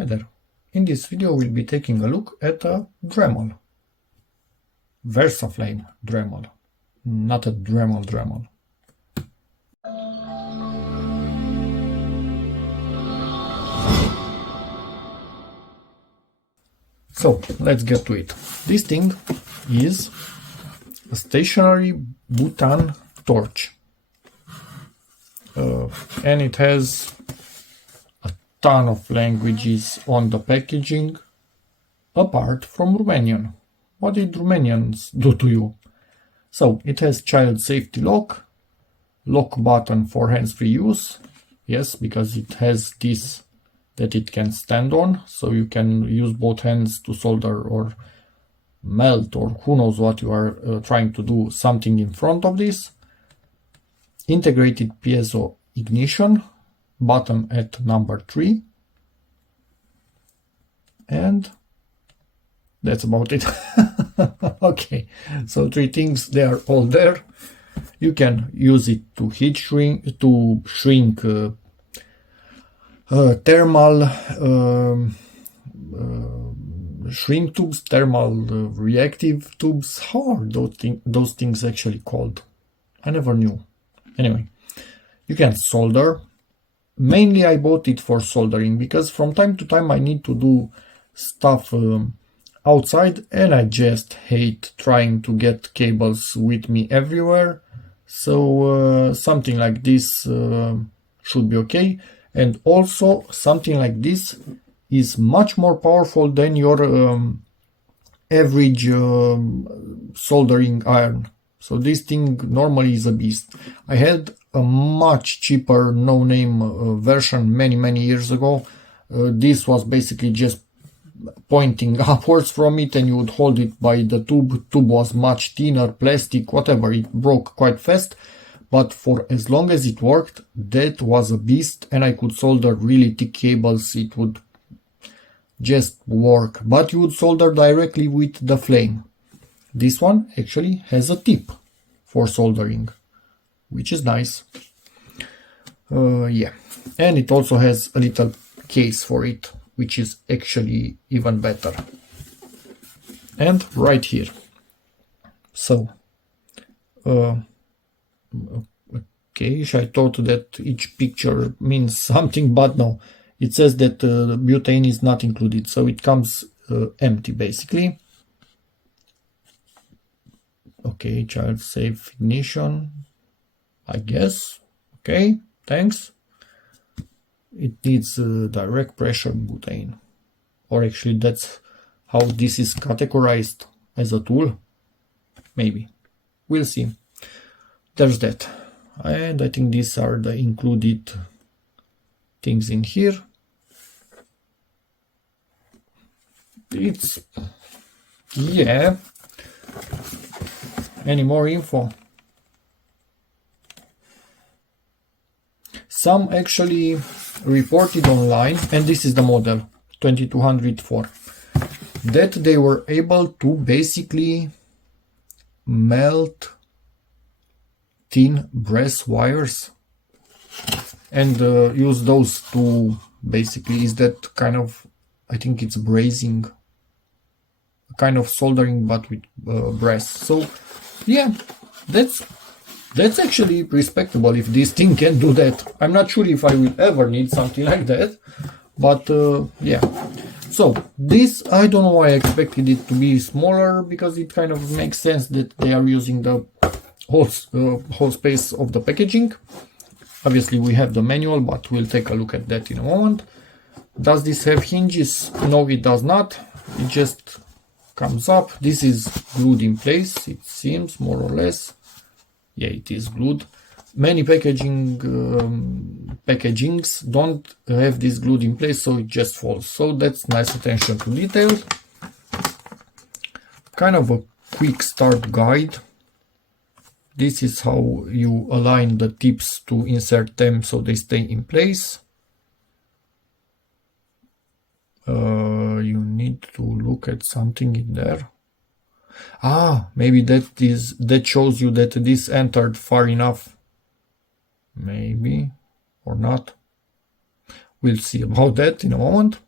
Hi there. In this video we'll be taking a look at a Dremel. VersaFlame Dremel, not a Dremel. So let's get to it. This thing is a stationary Butane torch. And it has a ton of languages on the packaging, apart from Romanian. What did Romanians do to you? So it has child safety lock button for hands-free use. Yes, because it has this that it can stand on, so you can use both hands to solder or melt or who knows what you are trying to do, something in front of this. Integrated piezo ignition, button at number 3, and that's about it. Okay, so 3 things, they are all there. You can use it to heat shrink, to shrink thermal shrink tubes, thermal reactive tubes. How are those things actually called? I never knew. Anyway, you can solder. Mainly I bought it for soldering because from time to time I need to do stuff outside and I just hate trying to get cables with me everywhere. So something like this should be okay. And also something like this is much more powerful than your average soldering iron. So this thing normally is a beast. I had a much cheaper no-name version many years ago. This was basically just pointing upwards from it and you would hold it by the tube. Tube was much thinner, plastic, whatever. It broke quite fast. But for as long as it worked, that was a beast, and I could solder really thick cables. It would just work, but you would solder directly with the flame. This one actually has a tip for soldering, which is nice. Yeah, and it also has a little case for it, which is actually even better. And right here. So, okay, I thought that each picture means something, but no. It says that butane is not included, so it comes empty basically. Okay, child safe ignition, I guess. Okay, thanks. It needs direct pressure butane, or actually that's how this is categorized as a tool. Maybe, we'll see. There's that, and I think these are the included things in here. It's, yeah. Any more info? Some actually reported online, and this is the model 2204, that they were able to basically melt thin brass wires and use those to basically, is that kind of, I think it's brazing, kind of soldering but with brass. So yeah, that's actually respectable if this thing can do that. I'm not sure if I will ever need something like that, but yeah. So this, I don't know why I expected it to be smaller, because it kind of makes sense that they are using the whole space of the packaging. Obviously we have the manual, but we'll take a look at that in a moment. Does this have hinges? No, it does not. It just comes up. This is glued in place, it seems, more or less. Yeah, it is glued. Many packagings don't have this glued in place, so it just falls. So that's nice attention to detail. Kind of a quick start guide. This is how you align the tips to insert them so they stay in place. You need to look at something in there. Maybe that shows you that this entered far enough. Maybe, or not. We'll see about that in a moment.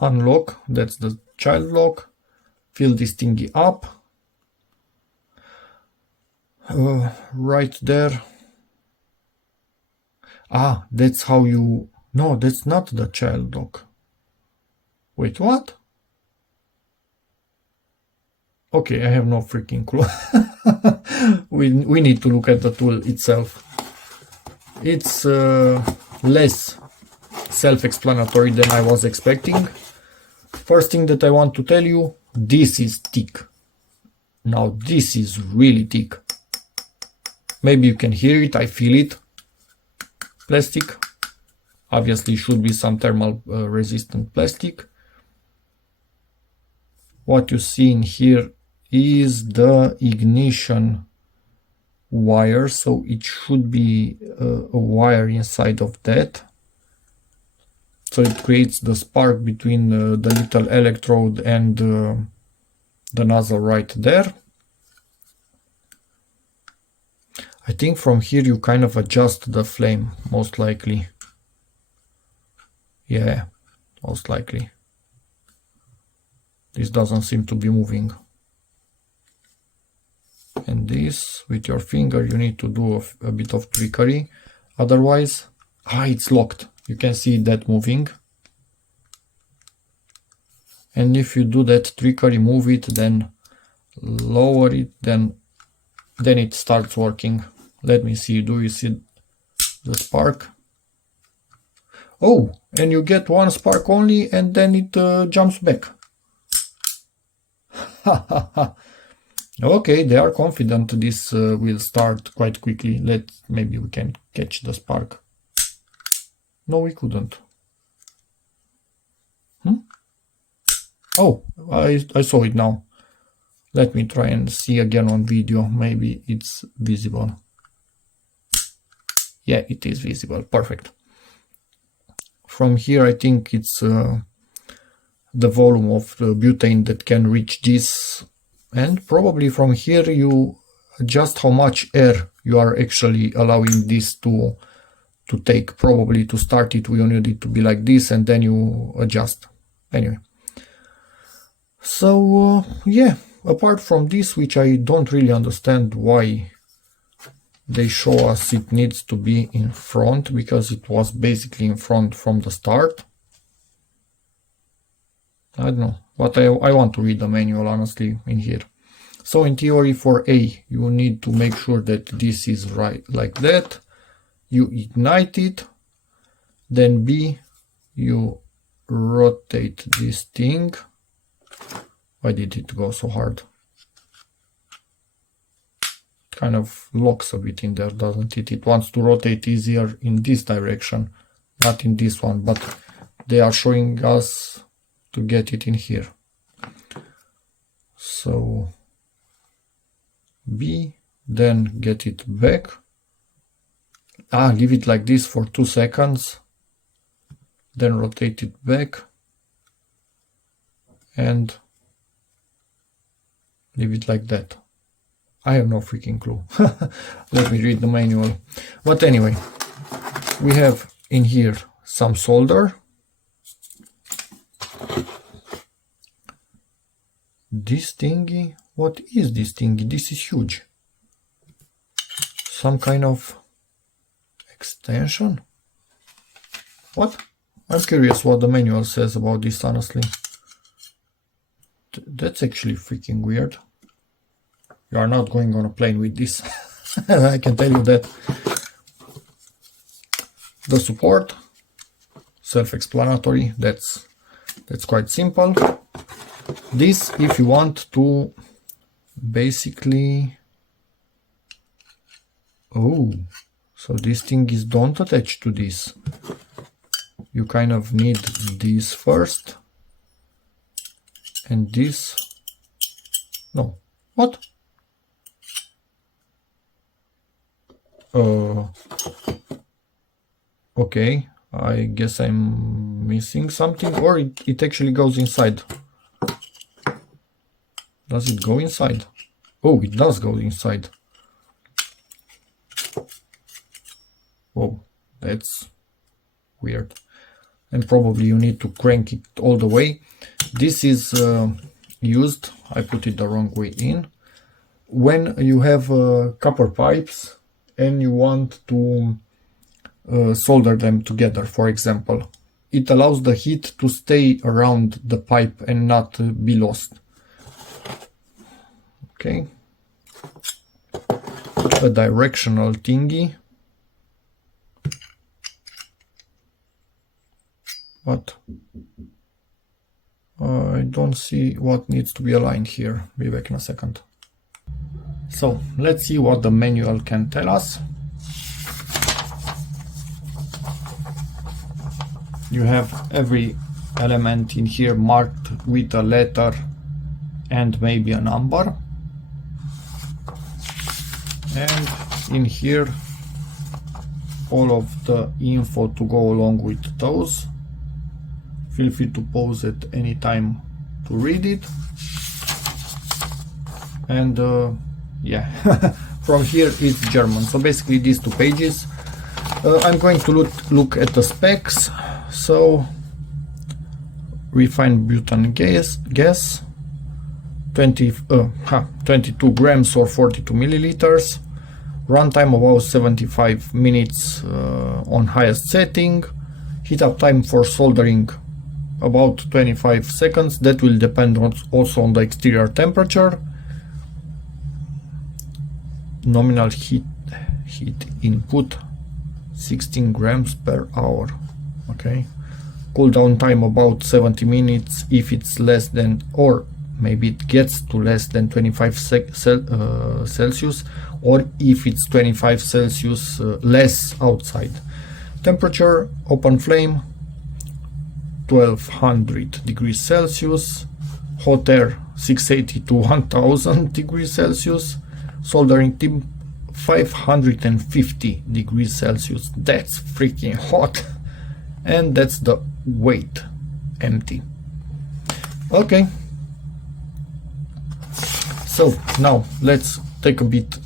unlock, that's the child lock, fill this thingy up, right there. Ah, that's how you, no, that's not the child lock. Wait, what? Okay, I have no freaking clue. we need to look at the tool itself. It's less self-explanatory than I was expecting. First thing that I want to tell you, this is thick. Now this is really thick. Maybe you can hear it, I feel it. Plastic. Obviously should be some thermal resistant plastic. What you see in here is the ignition wire, so it should be a wire inside of that. So it creates the spark between the little electrode and the nozzle right there. I think from here you kind of adjust the flame, most likely. Yeah, most likely. This doesn't seem to be moving. And this, with your finger, you need to do a bit of trickery. Otherwise, it's locked. You can see that moving. And if you do that trickery, move it, then lower it, then it starts working. Let me see, do you see the spark? Oh, and you get one spark only, and then it jumps back. Okay, they are confident this will start quite quickly. Maybe we can catch the spark. No, we couldn't. Oh, I saw it now. Let me try and see again on video. Maybe it's visible. Yeah, it is visible. Perfect. From here, I think it's the volume of the butane that can reach this. And probably from here you adjust how much air you are actually allowing this to take. Probably to start it, we need it to be like this, and then you adjust. Anyway. So, yeah, apart from this, which I don't really understand why they show us it needs to be in front, because it was basically in front from the start. I don't know, but I want to read the manual honestly in here. So in theory for A, you need to make sure that this is right like that. You ignite it. Then B, you rotate this thing. Why did it go so hard? Kind of locks a bit in there, doesn't it? It wants to rotate easier in this direction, not in this one, but they are showing us to get it in here. So B, then get it back. Leave it like this for 2 seconds, then rotate it back and leave it like that. I have no freaking clue. Let me read the manual. But anyway, we have in here some solder. This thingy, what is this thingy? This is huge. Some kind of extension? What? I'm curious what the manual says about this, honestly. That's actually freaking weird. You are not going on a plane with this. I can tell you that. The support, self-explanatory, that's quite simple. This, if you want to basically... Oh, so this thing is don't attach to this. You kind of need this first. And this... No. What? Okay, I guess I'm missing something, or it actually goes inside. Does it go inside? Oh, it does go inside. Whoa, that's weird. and probably you need to crank it all the way. This is used, I put it the wrong way in, when you have copper pipes and you want to solder them together, for example. It allows the heat to stay around the pipe and not be lost. Okay. A directional thingy. What? I don't see what needs to be aligned here. Be back in a second. So let's see what the manual can tell us. You have every element in here marked with a letter and maybe a number. And in here all of the info to go along with those. Feel free to pause at any time to read it. And yeah, from here it's German. So basically these 2 pages. I'm going to look at the specs. So refined butane gas, 22 grams or 42 milliliters. Runtime about 75 minutes on highest setting. Heat up time for soldering about 25 seconds. That will depend also on the exterior temperature. Nominal heat input 16 grams per hour. Okay. Cool down time about 70 minutes if it's less than, or maybe it gets to less than 25 Celsius, or if it's 25 Celsius less outside. Temperature, open flame 1200 degrees Celsius, hot air 680 to 1000 degrees Celsius, soldering tip 550 degrees Celsius. That's freaking hot. And that's the weight, empty. Okay. So now let's take a bit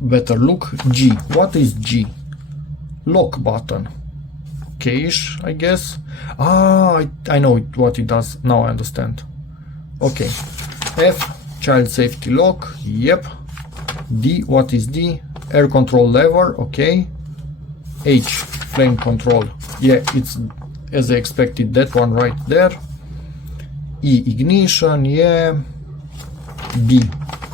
better look. G. What is G? Lock button. Cache, I guess. I know what it does. Now I understand. Okay. F. Child safety lock. Yep. D. What is D? Air control lever. Okay. H. Flame control. Yeah, it's as I expected, that one right there. E. Ignition. Yeah. B.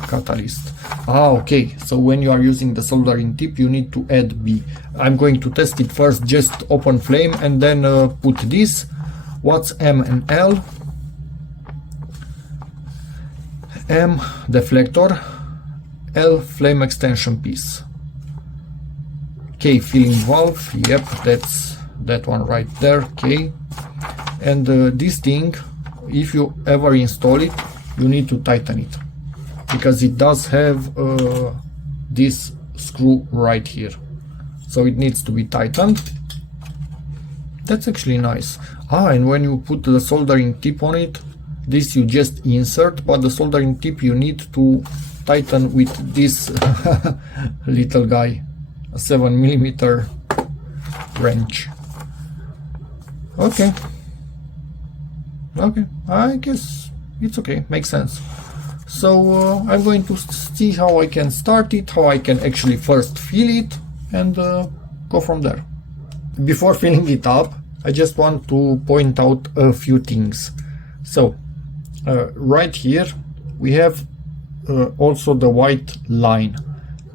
Catalyst. Okay, so when you are using the soldering tip you need to add B. I'm going to test it first, just open flame, and then put this. What's M and L? M. Deflector. L. Flame extension piece. K. Filling valve. Yep, that's that one right there. K. And this thing, if you ever install it, you need to tighten it, because it does have this screw right here, so it needs to be tightened. That's actually nice. And when you put the soldering tip on it, this you just insert, but the soldering tip you need to tighten with this little guy, a 7mm wrench. Okay, I guess it's okay, makes sense. So I'm going to see how I can start it, how I can actually first fill it, and go from there. Before filling it up, I just want to point out a few things. So right here we have also the white line.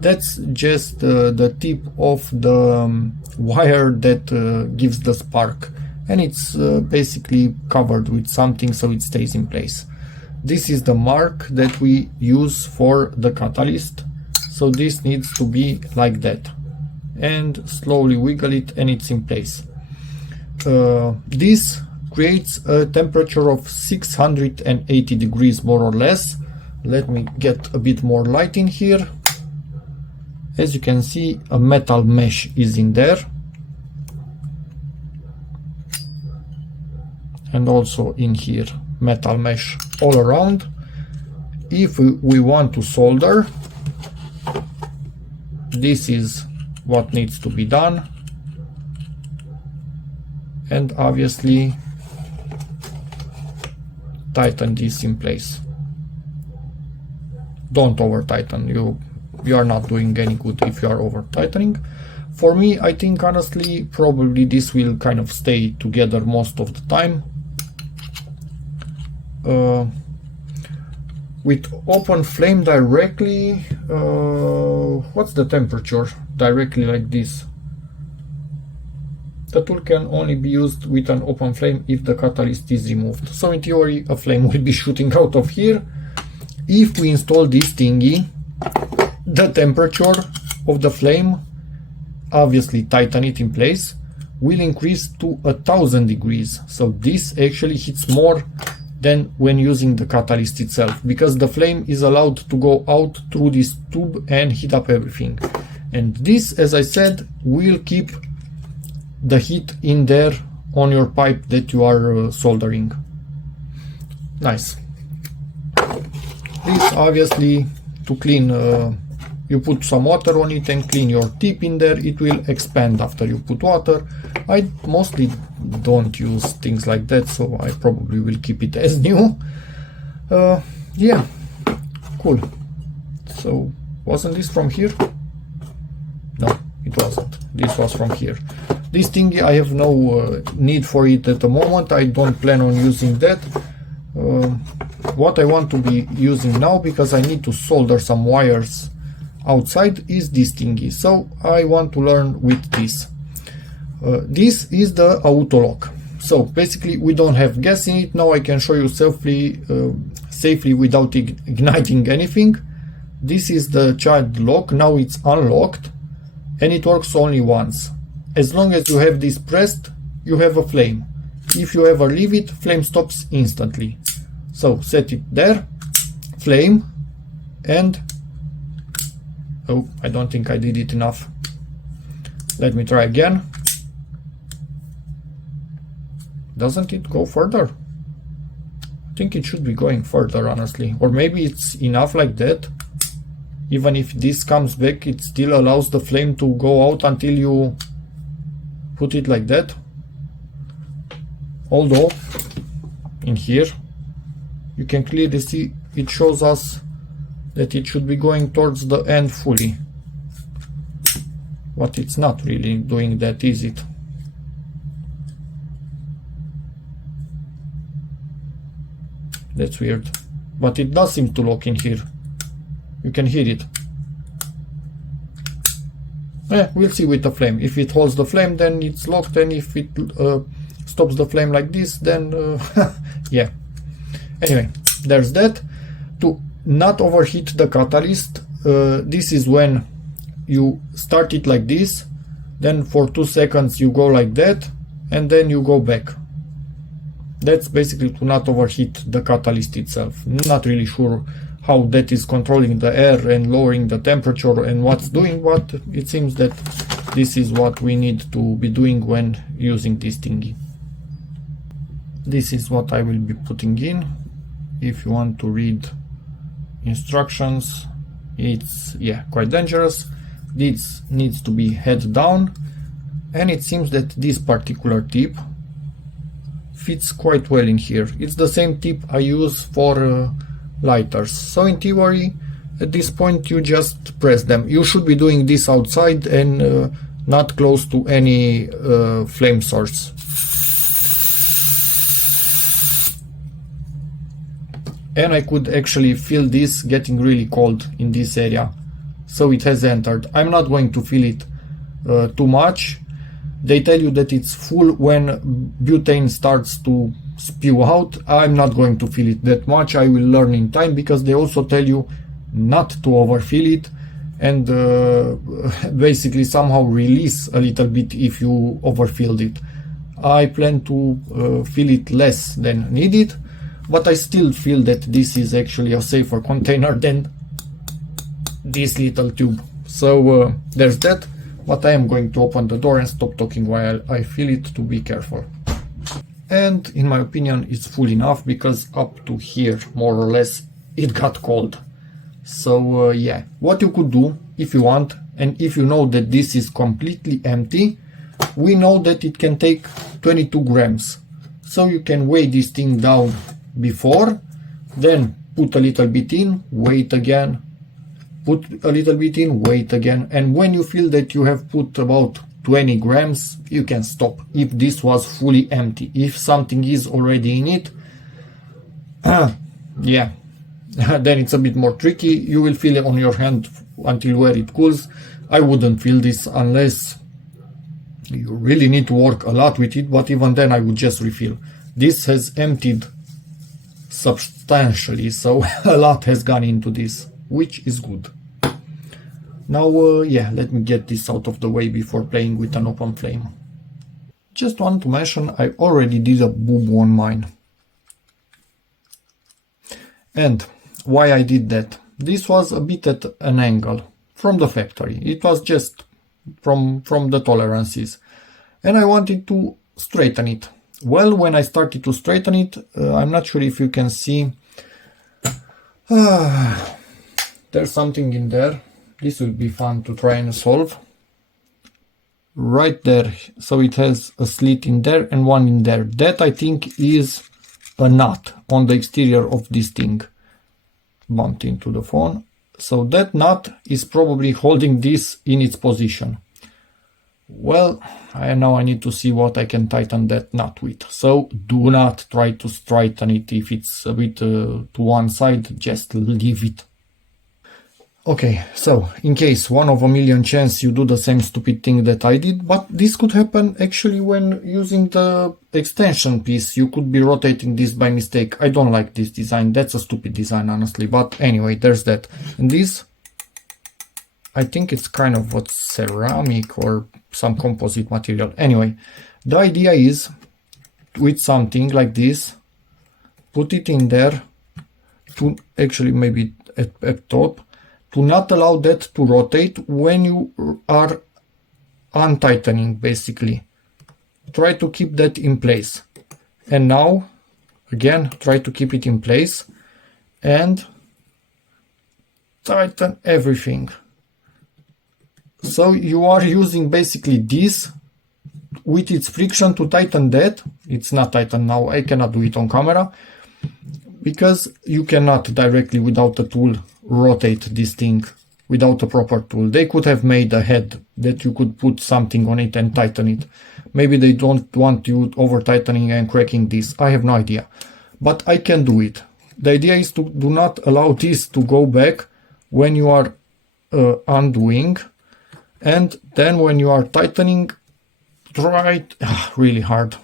That's just the tip of the wire that gives the spark, and it's basically covered with something so it stays in place. This is the mark that we use for the catalyst, so this needs to be like that, and slowly wiggle it and it's in place. This creates a temperature of 680 degrees more or less. Let me get a bit more light in here. As you can see, a metal mesh is in there, and also in here metal mesh all around. If we want to solder, this is what needs to be done, and obviously tighten this in place. Don't over tighten, you are not doing any good if you are over tightening. For me, I think honestly probably this will kind of stay together most of the time. With open flame directly, what's the temperature directly like this? The tool can only be used with an open flame if the catalyst is removed. So in theory a flame will be shooting out of here. If we install this thingy, the temperature of the flame, obviously tighten it in place, will increase to 1000 degrees. So this actually hits more than when using the catalyst itself, because the flame is allowed to go out through this tube and heat up everything. And this, as I said, will keep the heat in there on your pipe that you are soldering. Nice. This obviously to clean, you put some water on it and clean your tip in there. It will expand after you put water. I mostly don't use things like that, so I probably will keep it as new. Yeah, cool. So wasn't this from here? No, it wasn't. This was from here. This thingy, I have no need for it at the moment. I don't plan on using that. What I want to be using now, because I need to solder some wires outside, is this thingy. So I want to learn with this. This is the auto lock. So basically we don't have gas in it. Now I can show you safely without igniting anything. This is the child lock. Now it's unlocked and it works only once. As long as you have this pressed, you have a flame. If you ever leave it, flame stops instantly. So set it there, flame, and oh, I don't think I did it enough. Let me try again. Doesn't it go further? I think it should be going further, honestly. Or maybe it's enough like that. Even if this comes back, it still allows the flame to go out until you put it like that. Although in here you can clearly see it shows us that it should be going towards the end fully, but it's not really doing that, is it? That's weird, but it does seem to lock in here. You can hear it. We'll see with the flame. If it holds the flame, then it's locked, and if it stops the flame like this, then yeah. Anyway, there's that. To not overheat the catalyst, this is when you start it like this, then for 2 seconds you go like that, and then you go back. That's basically to not overheat the catalyst itself. Not really sure how that is controlling the air and lowering the temperature and what's doing, but it seems that this is what we need to be doing when using this thingy. This is what I will be putting in. If you want to read instructions, it's quite dangerous. This needs to be head down, and it seems that this particular tip fits quite well in here. It's the same tip I use for lighters. So in theory, at this point you just press them. You should be doing this outside and not close to any flame source. And I could actually feel this getting really cold in this area. So it has entered. I'm not going to feel it too much. They tell you that it's full when butane starts to spew out. I'm not going to feel it that much. I will learn in time, because they also tell you not to overfill it and basically somehow release a little bit if you overfilled it. I plan to fill it less than needed, but I still feel that this is actually a safer container than this little tube. So there's that, but I am going to open the door and stop talking while I feel it, to be careful. And in my opinion it's full enough, because up to here more or less it got cold. So yeah, what you could do if you want, and if you know that this is completely empty, we know that it can take 22 grams. So you can weigh this thing down before, then put a little bit in, wait again, put a little bit in, wait again, and when you feel that you have put about 20 grams, you can stop. If this was fully empty, if something is already in it, yeah, then it's a bit more tricky. You will feel it on your hand until where it cools. I wouldn't feel this unless you really need to work a lot with it, but even then I would just refill. This has emptied substantially, so a lot has gone into this, which is good. Now, yeah, let me get this out of the way before playing with an open flame. Just want to mention, I already did a boo-boo on mine. And why I did that? This was a bit at an angle from the factory. It was just from the tolerances. And I wanted to straighten it. Well, when I started to straighten it, I'm not sure if you can see. There's something in there. This will be fun to try and solve. Right there. So it has a slit in there and one in there. That I think is a nut on the exterior of this thing. Bumped into the phone. So that nut is probably holding this in its position. Well, now I need to see what I can tighten that nut with. So do not try to straighten it if it's a bit to one side, just leave it. Okay, so in case 1 of a million chance you do the same stupid thing that I did, but this could happen actually when using the extension piece. You could be rotating this by mistake. I don't like this design. That's a stupid design, honestly. But anyway, there's that. And this, I think it's kind of what ceramic or some composite material. Anyway, the idea is with something like this, put it in there to actually maybe at top, to not allow that to rotate when you are untightening, basically. Try to keep that in place. And now, again, try to keep it in place and tighten everything. So you are using basically this with its friction to tighten that. It's not tightened now. I cannot do it on camera because you cannot directly without a tool rotate this thing without a proper tool. They could have made a head that you could put something on it and tighten it. Maybe they don't want you over tightening and cracking this. I have no idea, but I can do it. The idea is to do not allow this to go back when you are undoing, and then when you are tightening, try it. Really hard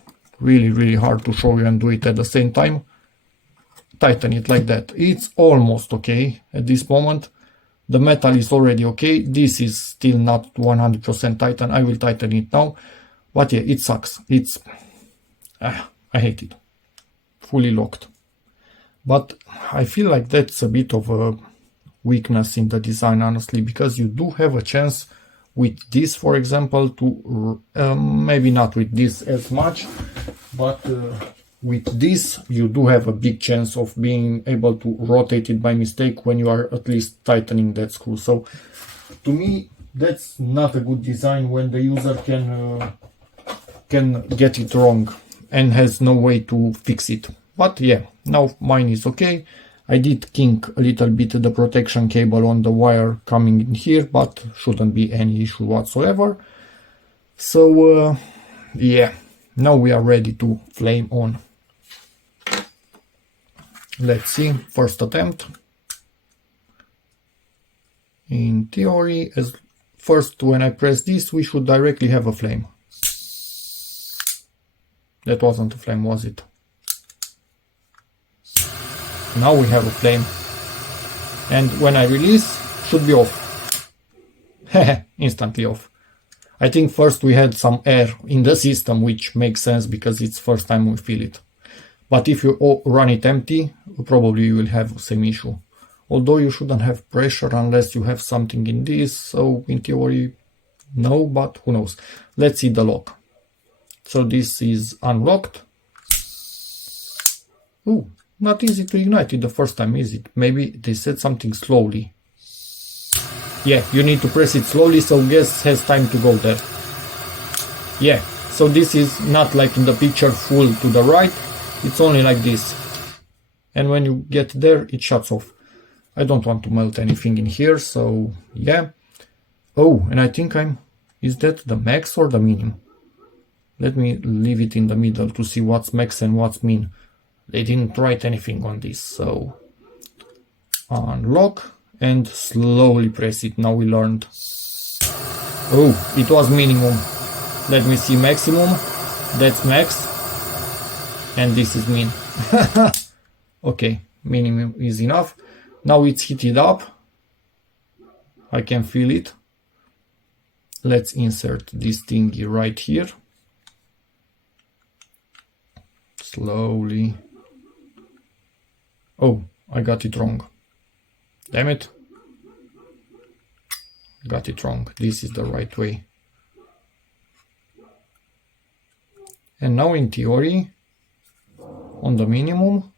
to show you and do it at the same time. Tighten it like that. It's almost okay at this moment. The metal is already okay. This is still not 100% tighten. I will tighten it now. But yeah, it sucks. It's I hate it. Fully locked. But I feel like that's a bit of a weakness in the design, honestly, because you do have a chance with this, for example, to maybe not with this as much, but with this you do have a big chance of being able to rotate it by mistake when you are at least tightening that screw. So to me that's not a good design when the user can get it wrong and has no way to fix it. But yeah, now mine is okay. I did kink a little bit the protection cable on the wire coming in here, but shouldn't be any issue whatsoever. So yeah, now we are ready to flame on. Let's see, first attempt. In theory, as first when I press this, we should directly have a flame. That wasn't a flame, was it? Now we have a flame. And when I release, should be off. Instantly off. I think first we had some air in the system, which makes sense because it's first time we feel it. But if you run it empty, probably you will have the same issue. Although you shouldn't have pressure unless you have something in this, so in theory, no, but who knows. Let's see the lock. So this is unlocked. Ooh, not easy to ignite it the first time, is it? Maybe they said something slowly. Yeah, you need to press it slowly so gas has time to go there. Yeah, So this is not like in the picture full to the right, it's only like this. And when you get there, it shuts off. I don't want to melt anything in here, so yeah. Oh, and I think is that the max or the minimum? Let me leave it in the middle to see what's max and what's min. They didn't write anything on this, so unlock and slowly press it. Now we learned. Oh, it was minimum. Let me see maximum. That's max. And this is min. Okay, minimum is enough. Now it's heated up. I can feel it. Let's insert this thingy right here. Slowly. Oh, I got it wrong. Damn it. Got it wrong. This is the right way. And now in theory, on the minimum,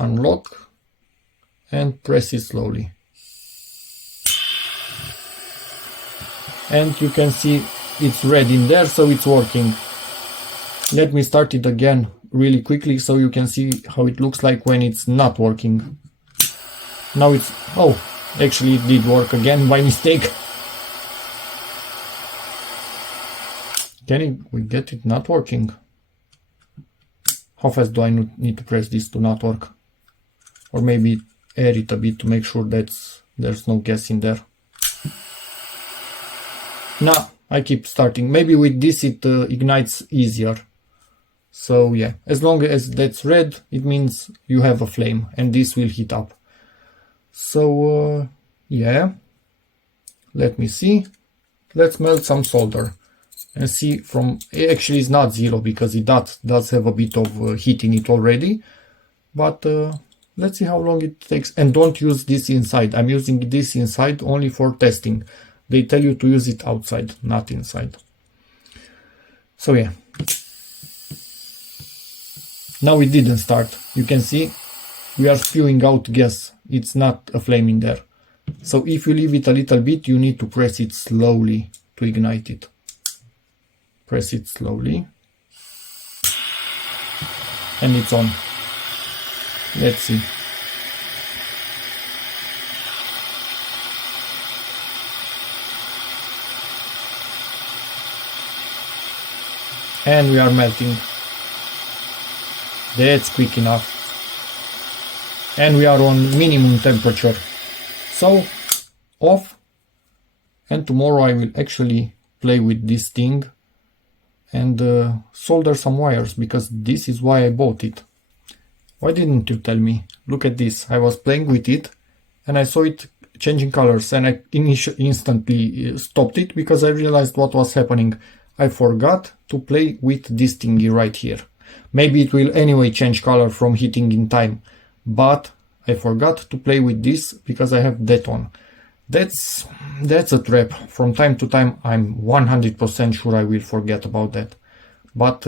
unlock and press it slowly. And you can see it's red in there, so it's working. Let me start it again really quickly so you can see how it looks like when it's not working. Now it's, oh, actually it did work again by mistake. Can we get it not working? How fast do I need to press this to not work? Or maybe air it a bit to make sure that there's no gas in there. Nah, I keep starting. Maybe with this it ignites easier. So yeah, as long as that's red, it means you have a flame and this will heat up. So yeah, let me see. Let's melt some solder and see from, actually it's not zero because it does have a bit of heat in it already. But let's see how long it takes. And don't use this inside. I'm using this inside only for testing. They tell you to use it outside, not inside. So yeah. Now it didn't start. You can see we are spewing out gas. It's not a flame in there. So if you leave it a little bit, you need to press it slowly to ignite it. Press it slowly. And it's on. Let's see. And we are melting. That's quick enough. And we are on minimum temperature. So, off. And tomorrow I will actually play with this thing and solder some wires, because this is why I bought it. Why didn't you tell me? Look at this. I was playing with it and I saw it changing colors, and I instantly stopped it because I realized what was happening. I forgot to play with this thingy right here. Maybe it will anyway change color from heating in time, but I forgot to play with this because I have that on. That's a trap. From time to time I'm 100% sure I will forget about that. But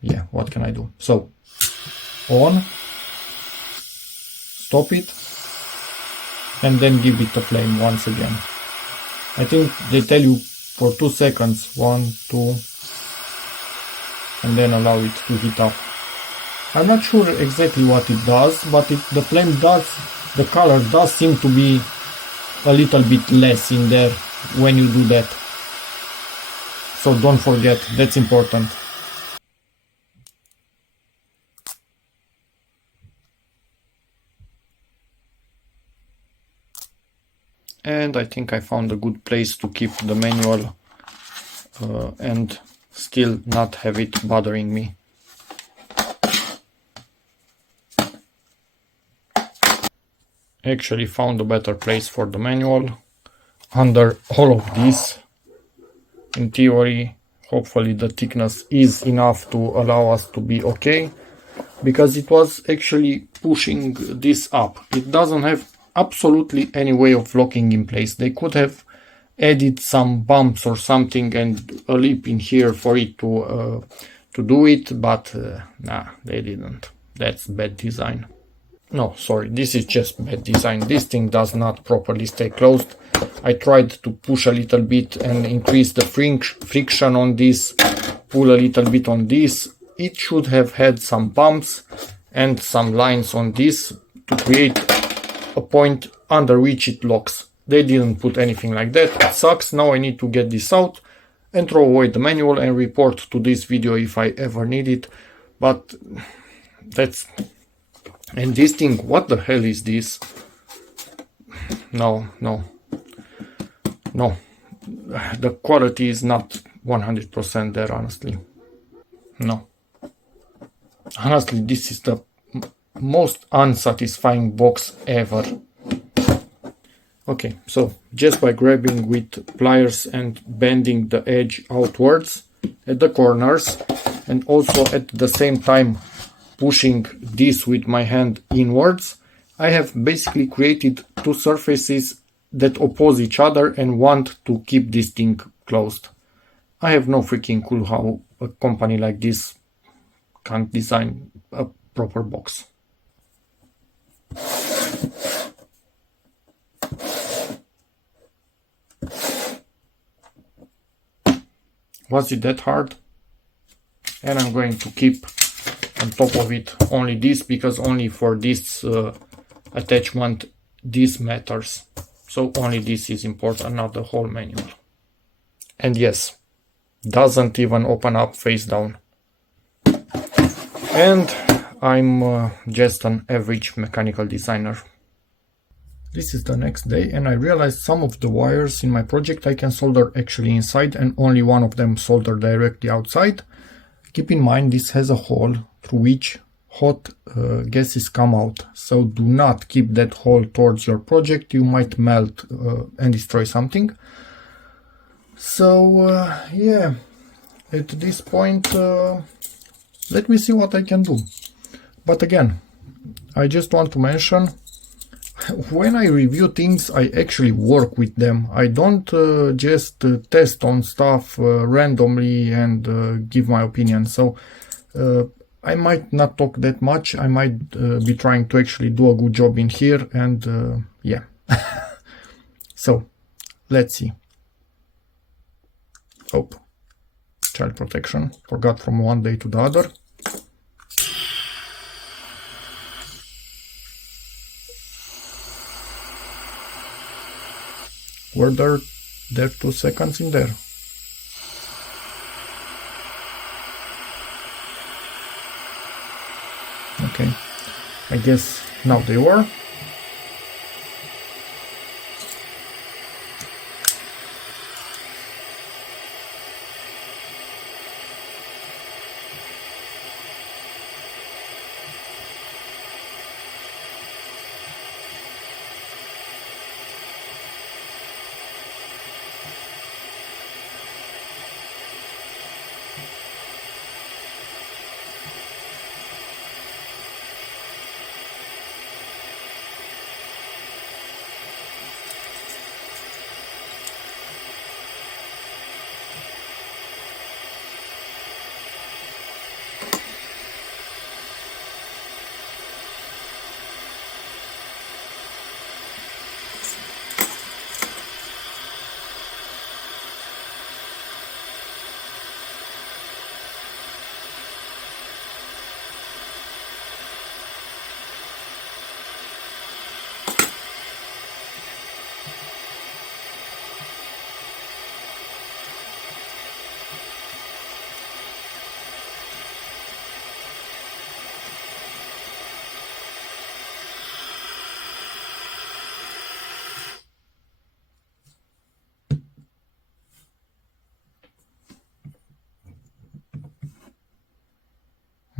yeah, what can I do? So, on, stop it, and then give it a flame once again. I think they tell you for 2 seconds, 1, 2, and then allow it to heat up. I'm not sure exactly what it does, but the flame does, the color does seem to be a little bit less in there when you do that. So don't forget, that's important. And I think I found a good place to keep the manual and still not have it bothering me. Actually found a better place for the manual under all of this. In theory, hopefully the thickness is enough to allow us to be okay, because it was actually pushing this up. It doesn't have absolutely any way of locking in place. They could have added some bumps or something and a lip in here for it to do it, but nah, they didn't. That's bad design. No, sorry, this is just bad design. This thing does not properly stay closed. I tried to push a little bit and increase the friction on this, pull a little bit on this. It should have had some bumps and some lines on this to create a point under which it locks. They didn't put anything like that. It sucks. Now I need to get this out and throw away the manual and report to this video if I ever need it. But that's... And this thing, what the hell is this? No. The quality is not 100% there, honestly. No. Honestly, this is the most unsatisfying box ever. Okay, so just by grabbing with pliers and bending the edge outwards at the corners, and also at the same time pushing this with my hand inwards, I have basically created two surfaces that oppose each other and want to keep this thing closed. I have no freaking clue how a company like this can't design a proper box. Was it that hard? And I'm going to keep on top of it only this, because only for this attachment this matters. So only this is important, not the whole manual. And yes, doesn't even open up face down. And I'm just an average mechanical designer. This is the next day, and I realized some of the wires in my project I can solder actually inside and only one of them solder directly outside. Keep in mind this has a hole through which hot gases come out, so do not keep that hole towards your project. You might melt and destroy something. So yeah, at this point let me see what I can do. But again, I just want to mention, when I review things, I actually work with them. I don't just test on stuff randomly and give my opinion. So I might not talk that much. I might be trying to actually do a good job in here, and yeah. So let's see. Oh, child protection. Forgot from one day to the other. Were there 2 seconds in there? Okay, I guess now they were.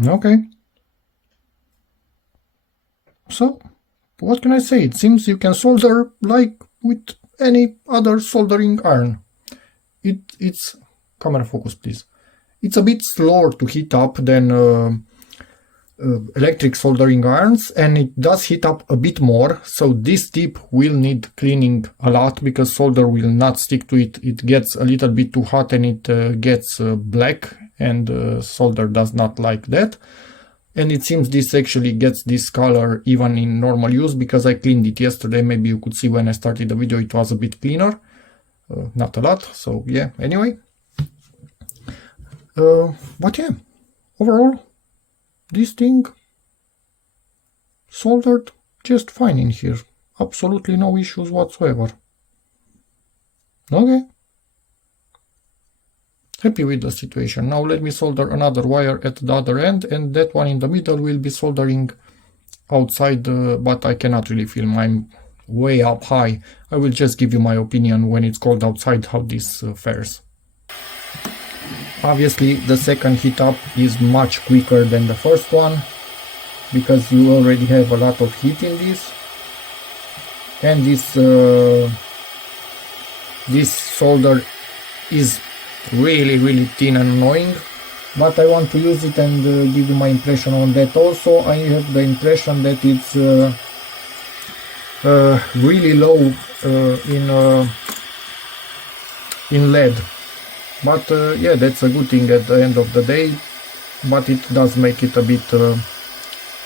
Okay. So, what can I say? It seems you can solder like with any other soldering iron. It's camera focus, please. It's a bit slower to heat up than electric soldering irons, and it does heat up a bit more, so this tip will need cleaning a lot because solder will not stick to it. It gets a little bit too hot and it gets black, and solder does not like that. And it seems this actually gets this color even in normal use, because I cleaned it yesterday. Maybe you could see when I started the video it was a bit cleaner, not a lot, so yeah, anyway. But yeah, overall this thing soldered just fine in here, absolutely no issues whatsoever. Okay, happy with the situation. Now let me solder another wire at the other end, and that one in the middle will be soldering outside, but I cannot really film, I'm way up high. I will just give you my opinion when it's cold outside how this fares. Obviously the second heat up is much quicker than the first one, because you already have a lot of heat in this, and this solder is really thin and annoying, but I want to use it and give you my impression on that also. I have the impression that it's really low in lead, but yeah, that's a good thing at the end of the day, but it does make it a bit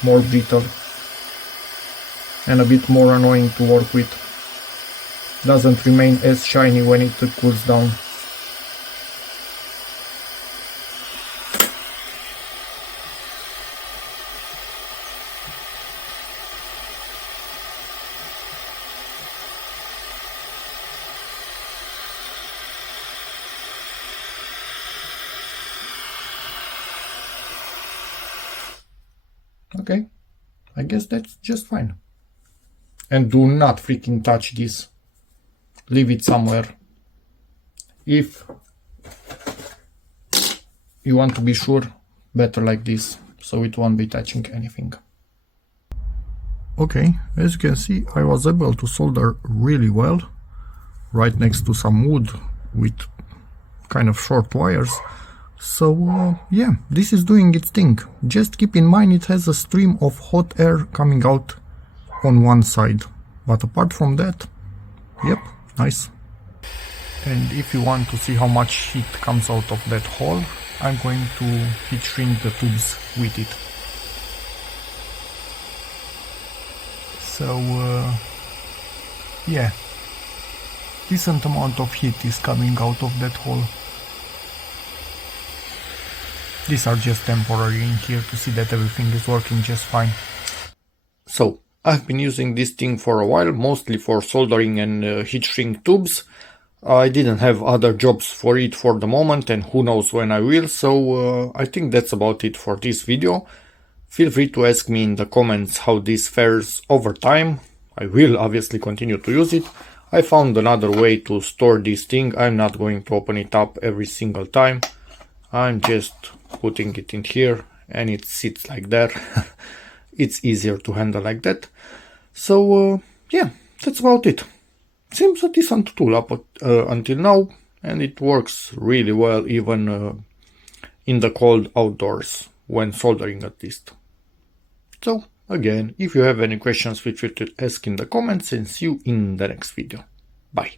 more brittle and a bit more annoying to work with. Doesn't remain as shiny when it cools down. Okay, I guess that's just fine. And do not freaking touch this. Leave it somewhere. If you want to be sure, better like this, so it won't be touching anything. Okay, as you can see, I was able to solder really well, right next to some wood with kind of short wires. So yeah, this is doing its thing. Just keep in mind it has a stream of hot air coming out on one side, but apart from that, yep, nice. And if you want to see how much heat comes out of that hole, I'm going to heat shrink the tubes with it. So yeah, decent amount of heat is coming out of that hole. These are just temporary in here to see that everything is working just fine. So I've been using this thing for a while, mostly for soldering and heat shrink tubes. I didn't have other jobs for it for the moment, and who knows when I will, so I think that's about it for this video. Feel free to ask me in the comments how this fares over time. I will obviously continue to use it. I found another way to store this thing. I'm not going to open it up every single time. I'm just putting it in here and it sits like that. It's easier to handle like that. So yeah, that's about it. Seems a decent tool up until now, and it works really well even in the cold outdoors, when soldering at least. So again, if you have any questions, feel free to ask in the comments, and see you in the next video. Bye.